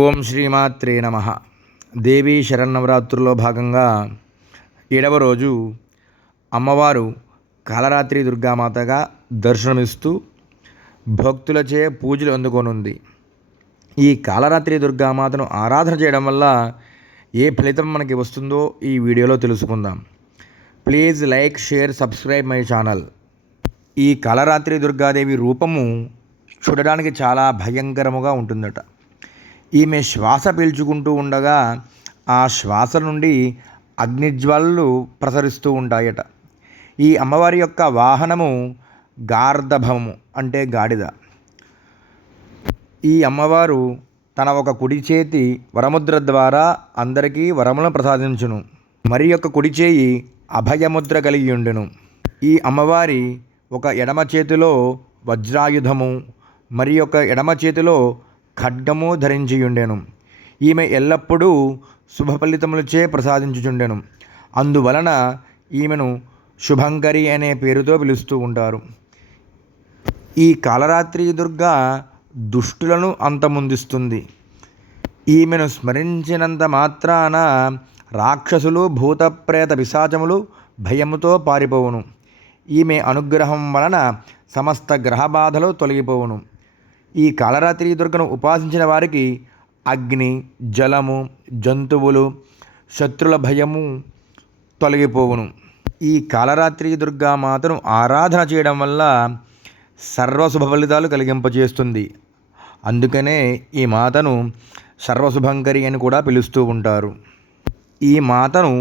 ఓం శ్రీమాత్రే నమ. దేవీ శరన్నవరాత్రుల్లో భాగంగా 7వ రోజు అమ్మవారు కాలరాత్రి దుర్గామాతగా దర్శనమిస్తూ భక్తులచే పూజలు అందుకోనుంది. ఈ కాలరాత్రి దుర్గామాతను ఆరాధన చేయడం వల్ల ఏ ఫలితం మనకి వస్తుందో ఈ వీడియోలో తెలుసుకుందాం. Please like, share, subscribe my channel. ఈ కాలరాత్రి దుర్గాదేవి రూపము చూడడానికి చాలా భయంకరముగా ఉంటుందట. ఈమె శ్వాస పీల్చుకుంటూ ఉండగా ఆ శ్వాస నుండి అగ్నిజ్వాలలు ప్రసరిస్తూ ఉంటాయట. ఈ అమ్మవారి యొక్క వాహనము గార్ధభము అంటే గాడిద. ఈ అమ్మవారు తన ఒక కుడి చేతి వరముద్ర ద్వారా అందరికీ వరములను ప్రసాదించును. మరి యొక్క కుడి చేయి అభయముద్ర కలిగి ఉండును. ఈ అమ్మవారి ఒక ఎడమ చేతిలో వజ్రాయుధము, మరి యొక్క ఎడమ చేతిలో ఖడ్గము ధరించి ఉండెను. ఈమె ఎల్లప్పుడూ శుభ ఫలితములచే ప్రసాదించుచుండెను. అందువలన ఈమెను శుభంకరి అనే పేరుతో పిలుస్తూ ఉంటారు. ఈ కాలరాత్రి దుర్గా దుష్టులను అంతమొందిస్తుంది. ఈమెను స్మరించినంత మాత్రాన రాక్షసులు, భూత ప్రేత పిశాచములు భయముతో పారిపోవును. ఈమె అనుగ్రహం వలన సమస్త గ్రహ బాధలు తొలగిపోవును. ఈ కాలరాత్రి దుర్గను ఉపాసించిన వారికి అగ్ని, జలము, జంతువులు, శత్రుల భయము తొలగిపోవును. ఈ కాలరాత్రి దుర్గామాతను ఆరాధన చేయడం వల్ల సర్వశుభ ఫలితాలు కలిగింపజేస్తుంది. అందుకనే ఈ మాతను సర్వశుభంకరి అని కూడా పిలుస్తూ ఉంటారు. ఈ మాతను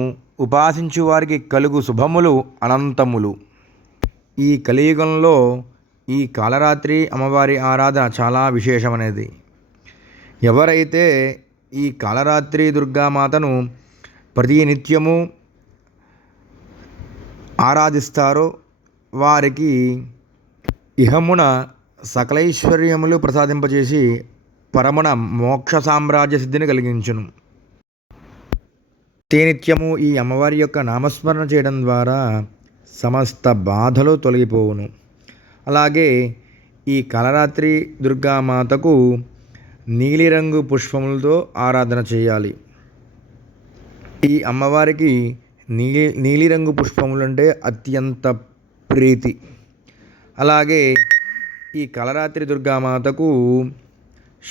ఉపాసించు వారికి కలుగు శుభములు అనంతములు. ఈ కలియుగంలో ఈ కాలరాత్రి అమ్మవారి ఆరాధన చాలా విశేషమనేది. ఎవరైతే ఈ కాలరాత్రి దుర్గామాతను ప్రతినిత్యము ఆరాధిస్తారో వారికి ఇహమున సకలైశ్వర్యములు ప్రసాదింపచేసి పరమున మోక్ష సామ్రాజ్య సిద్ధిని కలిగించును. నిత్యము ఈ అమ్మవారి యొక్క నామస్మరణ చేయడం ద్వారా సమస్త బాధలు తొలగిపోవును. అలాగే ఈ కాలరాత్రి దుర్గామాతకు నీలిరంగు పుష్పములతో ఆరాధన చేయాలి. ఈ అమ్మవారికి నీలిరంగు పుష్పములు అంటే అత్యంత ప్రీతి. అలాగే ఈ కాలరాత్రి దుర్గామాతకు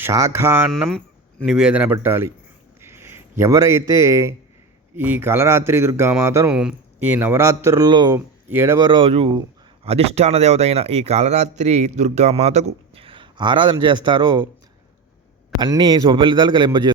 శాఖాన్నం నివేదన పెట్టాలి. ఎవరైతే ఈ కాలరాత్రి దుర్గామాతను ఈ నవరాత్రుల్లో 7వ రోజు అధిష్టాన దేవత అయిన ఈ కాలరాత్రి దుర్గామాతకు ఆరాధన చేస్తారో అన్ని శుభ ఫలితాలు కలింపజేస్తారు.